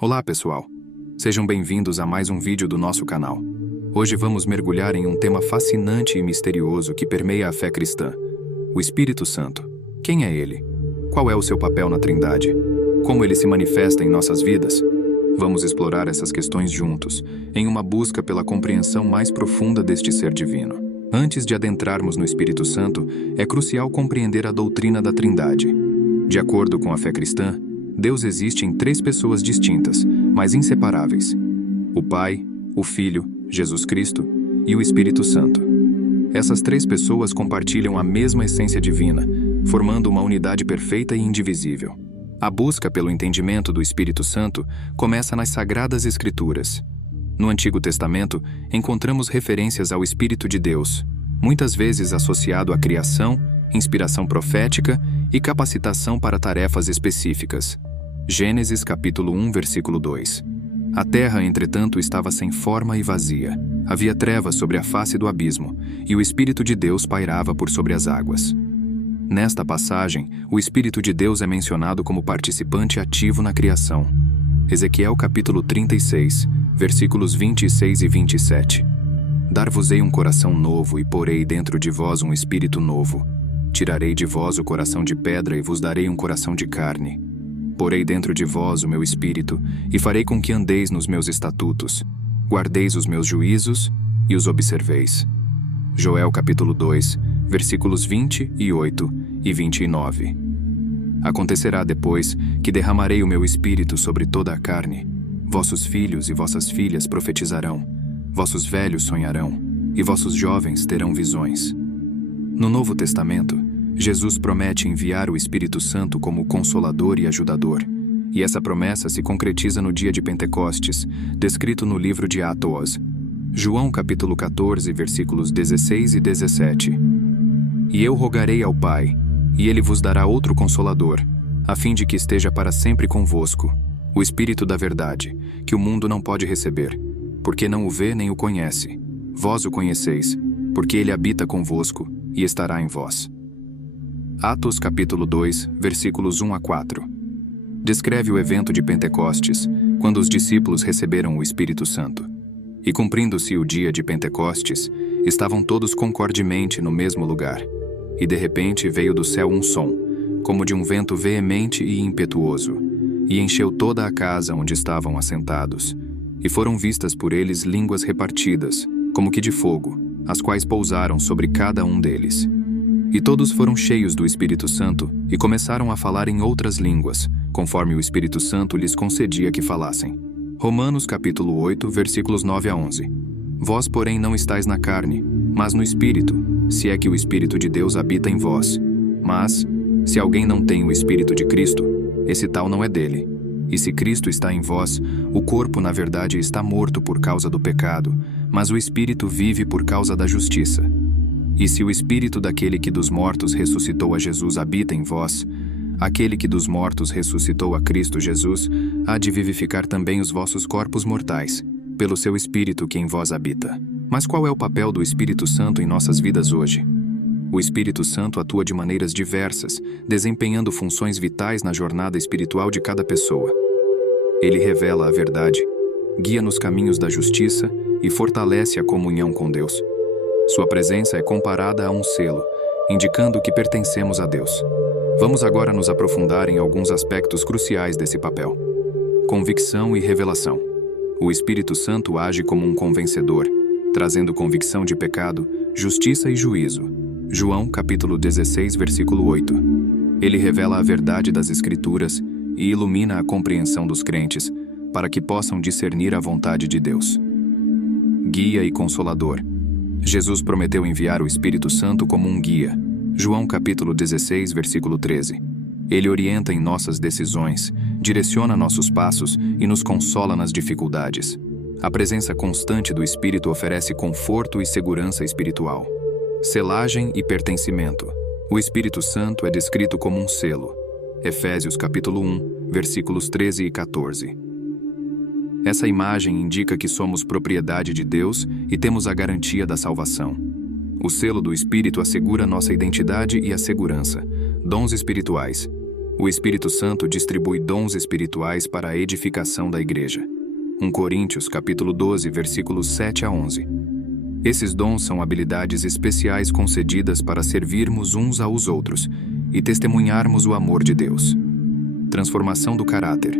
Olá, pessoal! Sejam bem-vindos a mais um vídeo do nosso canal. Hoje vamos mergulhar em um tema fascinante e misterioso que permeia a fé cristã: o Espírito Santo. Quem é ele? Qual é o seu papel na Trindade? Como ele se manifesta em nossas vidas? Vamos explorar essas questões juntos, em uma busca pela compreensão mais profunda deste ser divino. Antes de adentrarmos no Espírito Santo, é crucial compreender a doutrina da Trindade. De acordo com a fé cristã, Deus existe em três pessoas distintas, mas inseparáveis: o Pai, o Filho, Jesus Cristo, e o Espírito Santo. Essas três pessoas compartilham a mesma essência divina, formando uma unidade perfeita e indivisível. A busca pelo entendimento do Espírito Santo começa nas Sagradas Escrituras. No Antigo Testamento, encontramos referências ao Espírito de Deus, muitas vezes associado à criação, inspiração profética e capacitação para tarefas específicas. Gênesis capítulo 1, versículo 2. A terra, entretanto, estava sem forma e vazia. Havia trevas sobre a face do abismo, e o Espírito de Deus pairava por sobre as águas. Nesta passagem, o Espírito de Deus é mencionado como participante ativo na criação. Ezequiel capítulo 36, versículos 26 e 27. Dar-vos-ei um coração novo e porei dentro de vós um espírito novo. Tirarei de vós o coração de pedra e vos darei um coração de carne. Porei dentro de vós o meu espírito e farei com que andeis nos meus estatutos, guardeis os meus juízos e os observeis. Joel capítulo 2, versículos 28 e 29. Acontecerá depois que derramarei o meu espírito sobre toda a carne. Vossos filhos e vossas filhas profetizarão, vossos velhos sonharão, e vossos jovens terão visões. No Novo Testamento, Jesus promete enviar o Espírito Santo como Consolador e Ajudador, e essa promessa se concretiza no dia de Pentecostes, descrito no livro de Atos. João capítulo 14, versículos 16 e 17. E eu rogarei ao Pai, e ele vos dará outro Consolador, a fim de que esteja para sempre convosco, o Espírito da verdade, que o mundo não pode receber, porque não o vê nem o conhece. Vós o conheceis, porque ele habita convosco e estará em vós. Atos capítulo 2, versículos 1 a 4. Descreve o evento de Pentecostes, quando os discípulos receberam o Espírito Santo. E cumprindo-se o dia de Pentecostes, estavam todos concordemente no mesmo lugar. E de repente veio do céu um som, como de um vento veemente e impetuoso, e encheu toda a casa onde estavam assentados. E foram vistas por eles línguas repartidas, como que de fogo, as quais pousaram sobre cada um deles. E todos foram cheios do Espírito Santo e começaram a falar em outras línguas, conforme o Espírito Santo lhes concedia que falassem. Romanos capítulo 8, versículos 9 a 11. Vós, porém, não estáis na carne, mas no Espírito, se é que o Espírito de Deus habita em vós. Mas, se alguém não tem o Espírito de Cristo, esse tal não é dele. E se Cristo está em vós, o corpo, na verdade, está morto por causa do pecado, mas o Espírito vive por causa da justiça. E se o Espírito daquele que dos mortos ressuscitou a Jesus habita em vós, aquele que dos mortos ressuscitou a Cristo Jesus, há de vivificar também os vossos corpos mortais, pelo seu Espírito que em vós habita. Mas qual é o papel do Espírito Santo em nossas vidas hoje? O Espírito Santo atua de maneiras diversas, desempenhando funções vitais na jornada espiritual de cada pessoa. Ele revela a verdade, guia nos caminhos da justiça e fortalece a comunhão com Deus. Sua presença é comparada a um selo, indicando que pertencemos a Deus. Vamos agora nos aprofundar em alguns aspectos cruciais desse papel. Convicção e revelação. O Espírito Santo age como um convencedor, trazendo convicção de pecado, justiça e juízo. João capítulo 16, versículo 8. Ele revela a verdade das Escrituras e ilumina a compreensão dos crentes, para que possam discernir a vontade de Deus. Guia e consolador. Jesus prometeu enviar o Espírito Santo como um guia. João capítulo 16, versículo 13. Ele orienta em nossas decisões, direciona nossos passos e nos consola nas dificuldades. A presença constante do Espírito oferece conforto e segurança espiritual. Selagem e pertencimento. O Espírito Santo é descrito como um selo. Efésios capítulo 1, versículos 13 e 14. Essa imagem indica que somos propriedade de Deus e temos a garantia da salvação. O selo do Espírito assegura nossa identidade e a segurança, dons espirituais. O Espírito Santo distribui dons espirituais para a edificação da igreja. 1 Coríntios capítulo 12, versículos 7 a 11. Esses dons são habilidades especiais concedidas para servirmos uns aos outros e testemunharmos o amor de Deus. Transformação do caráter.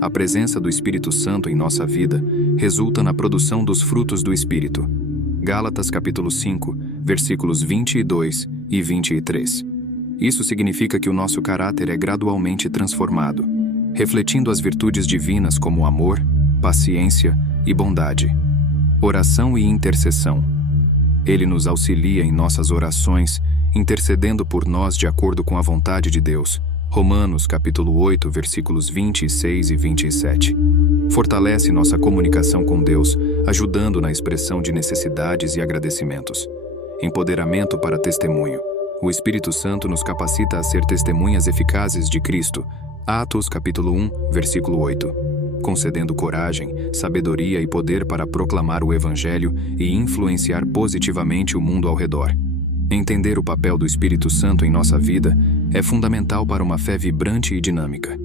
A presença do Espírito Santo em nossa vida resulta na produção dos frutos do Espírito. Gálatas capítulo 5, versículos 22 e 23. Isso significa que o nosso caráter é gradualmente transformado, refletindo as virtudes divinas como amor, paciência e bondade. Oração e intercessão. Ele nos auxilia em nossas orações, intercedendo por nós de acordo com a vontade de Deus. Romanos capítulo 8, versículos 26 e 27. Fortalece nossa comunicação com Deus, ajudando na expressão de necessidades e agradecimentos. Empoderamento para testemunho. O Espírito Santo nos capacita a ser testemunhas eficazes de Cristo. Atos capítulo 1, versículo 8. Concedendo coragem, sabedoria e poder para proclamar o Evangelho e influenciar positivamente o mundo ao redor. Entender o papel do Espírito Santo em nossa vida é fundamental para uma fé vibrante e dinâmica.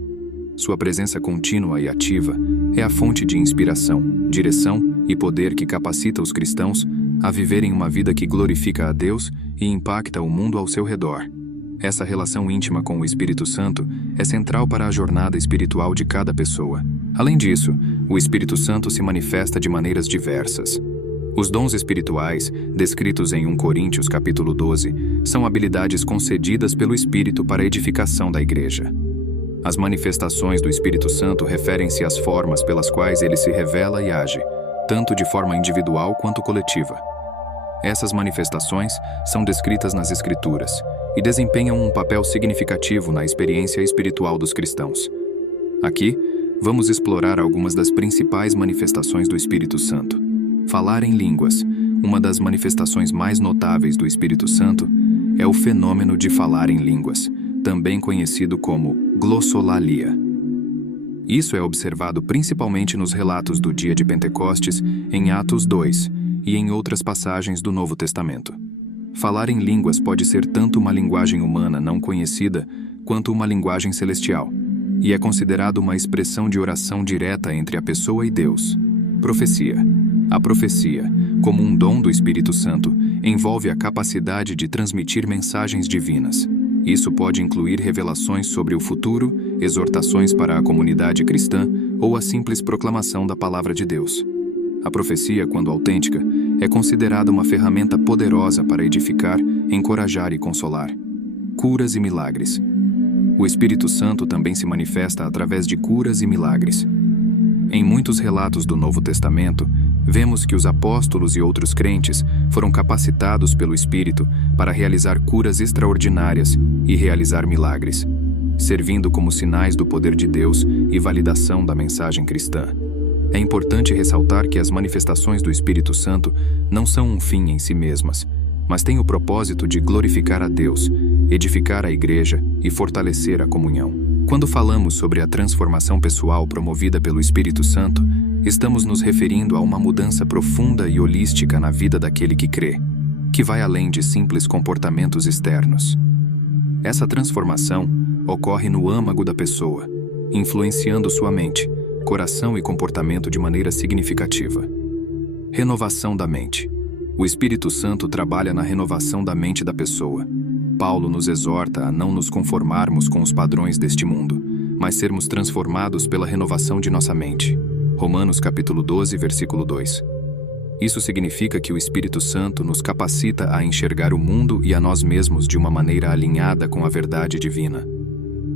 Sua presença contínua e ativa é a fonte de inspiração, direção e poder que capacita os cristãos a viverem uma vida que glorifica a Deus e impacta o mundo ao seu redor. Essa relação íntima com o Espírito Santo é central para a jornada espiritual de cada pessoa. Além disso, o Espírito Santo se manifesta de maneiras diversas. Os dons espirituais, descritos em 1 Coríntios capítulo 12, são habilidades concedidas pelo Espírito para a edificação da igreja. As manifestações do Espírito Santo referem-se às formas pelas quais ele se revela e age, tanto de forma individual quanto coletiva. Essas manifestações são descritas nas Escrituras e desempenham um papel significativo na experiência espiritual dos cristãos. Aqui, vamos explorar algumas das principais manifestações do Espírito Santo. Falar em línguas. Uma das manifestações mais notáveis do Espírito Santo é o fenômeno de falar em línguas, também conhecido como glossolalia. Isso é observado principalmente nos relatos do dia de Pentecostes, em Atos 2, e em outras passagens do Novo Testamento. Falar em línguas pode ser tanto uma linguagem humana não conhecida, quanto uma linguagem celestial, e é considerado uma expressão de oração direta entre a pessoa e Deus. Profecia. A profecia, como um dom do Espírito Santo, envolve a capacidade de transmitir mensagens divinas. Isso pode incluir revelações sobre o futuro, exortações para a comunidade cristã ou a simples proclamação da palavra de Deus. A profecia, quando autêntica, é considerada uma ferramenta poderosa para edificar, encorajar e consolar. Curas e milagres. O Espírito Santo também se manifesta através de curas e milagres. Em muitos relatos do Novo Testamento, vemos que os apóstolos e outros crentes foram capacitados pelo Espírito para realizar curas extraordinárias e realizar milagres, servindo como sinais do poder de Deus e validação da mensagem cristã. É importante ressaltar que as manifestações do Espírito Santo não são um fim em si mesmas, mas têm o propósito de glorificar a Deus, edificar a igreja e fortalecer a comunhão. Quando falamos sobre a transformação pessoal promovida pelo Espírito Santo, estamos nos referindo a uma mudança profunda e holística na vida daquele que crê, que vai além de simples comportamentos externos. Essa transformação ocorre no âmago da pessoa, influenciando sua mente, coração e comportamento de maneira significativa. Renovação da mente. O Espírito Santo trabalha na renovação da mente da pessoa. Paulo nos exorta a não nos conformarmos com os padrões deste mundo, mas sermos transformados pela renovação de nossa mente. Romanos capítulo 12, versículo 2. Isso significa que o Espírito Santo nos capacita a enxergar o mundo e a nós mesmos de uma maneira alinhada com a verdade divina.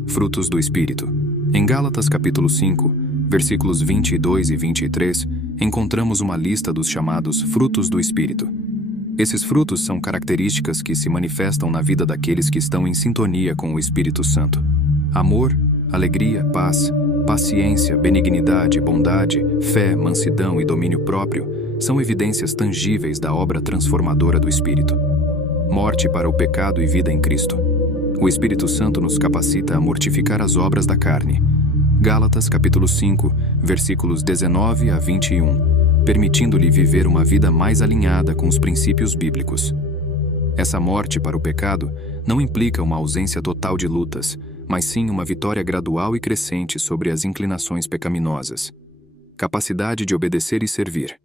Frutos do Espírito. Em Gálatas capítulo 5, versículos 22 e 23, encontramos uma lista dos chamados frutos do Espírito. Esses frutos são características que se manifestam na vida daqueles que estão em sintonia com o Espírito Santo. Amor, alegria, paz, paciência, benignidade, bondade, fé, mansidão e domínio próprio são evidências tangíveis da obra transformadora do Espírito. Morte para o pecado e vida em Cristo. O Espírito Santo nos capacita a mortificar as obras da carne. Gálatas capítulo 5, versículos 19 a 21, permitindo-lhe viver uma vida mais alinhada com os princípios bíblicos. Essa morte para o pecado não implica uma ausência total de lutas, mas sim uma vitória gradual e crescente sobre as inclinações pecaminosas. Capacidade de obedecer e servir.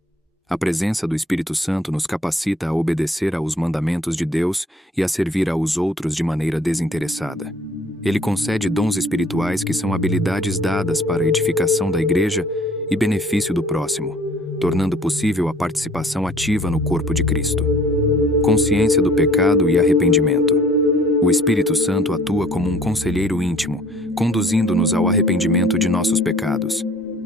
A presença do Espírito Santo nos capacita a obedecer aos mandamentos de Deus e a servir aos outros de maneira desinteressada. Ele concede dons espirituais que são habilidades dadas para a edificação da igreja e benefício do próximo, tornando possível a participação ativa no corpo de Cristo. Consciência do pecado e arrependimento. O Espírito Santo atua como um conselheiro íntimo, conduzindo-nos ao arrependimento de nossos pecados.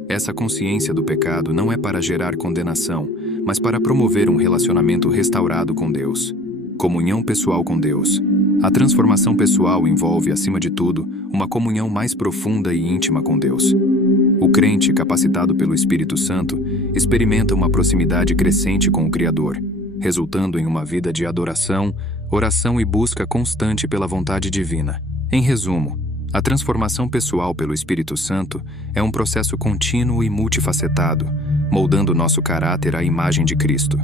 Essa consciência do pecado não é para gerar condenação, mas para promover um relacionamento restaurado com Deus. Comunhão pessoal com Deus. A transformação pessoal envolve, acima de tudo, uma comunhão mais profunda e íntima com Deus. O crente, capacitado pelo Espírito Santo, experimenta uma proximidade crescente com o Criador, resultando em uma vida de adoração, oração e busca constante pela vontade divina. Em resumo, a transformação pessoal pelo Espírito Santo é um processo contínuo e multifacetado, moldando nosso caráter à imagem de Cristo.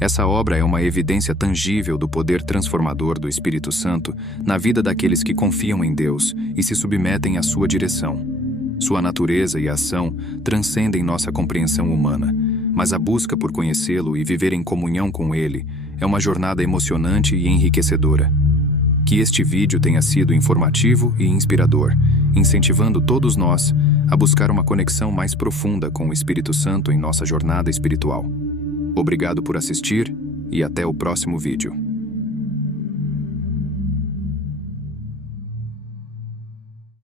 Essa obra é uma evidência tangível do poder transformador do Espírito Santo na vida daqueles que confiam em Deus e se submetem à sua direção. Sua natureza e ação transcendem nossa compreensão humana, mas a busca por conhecê-lo e viver em comunhão com ele é uma jornada emocionante e enriquecedora. Que este vídeo tenha sido informativo e inspirador, incentivando todos nós a buscar uma conexão mais profunda com o Espírito Santo em nossa jornada espiritual. Obrigado por assistir e até o próximo vídeo.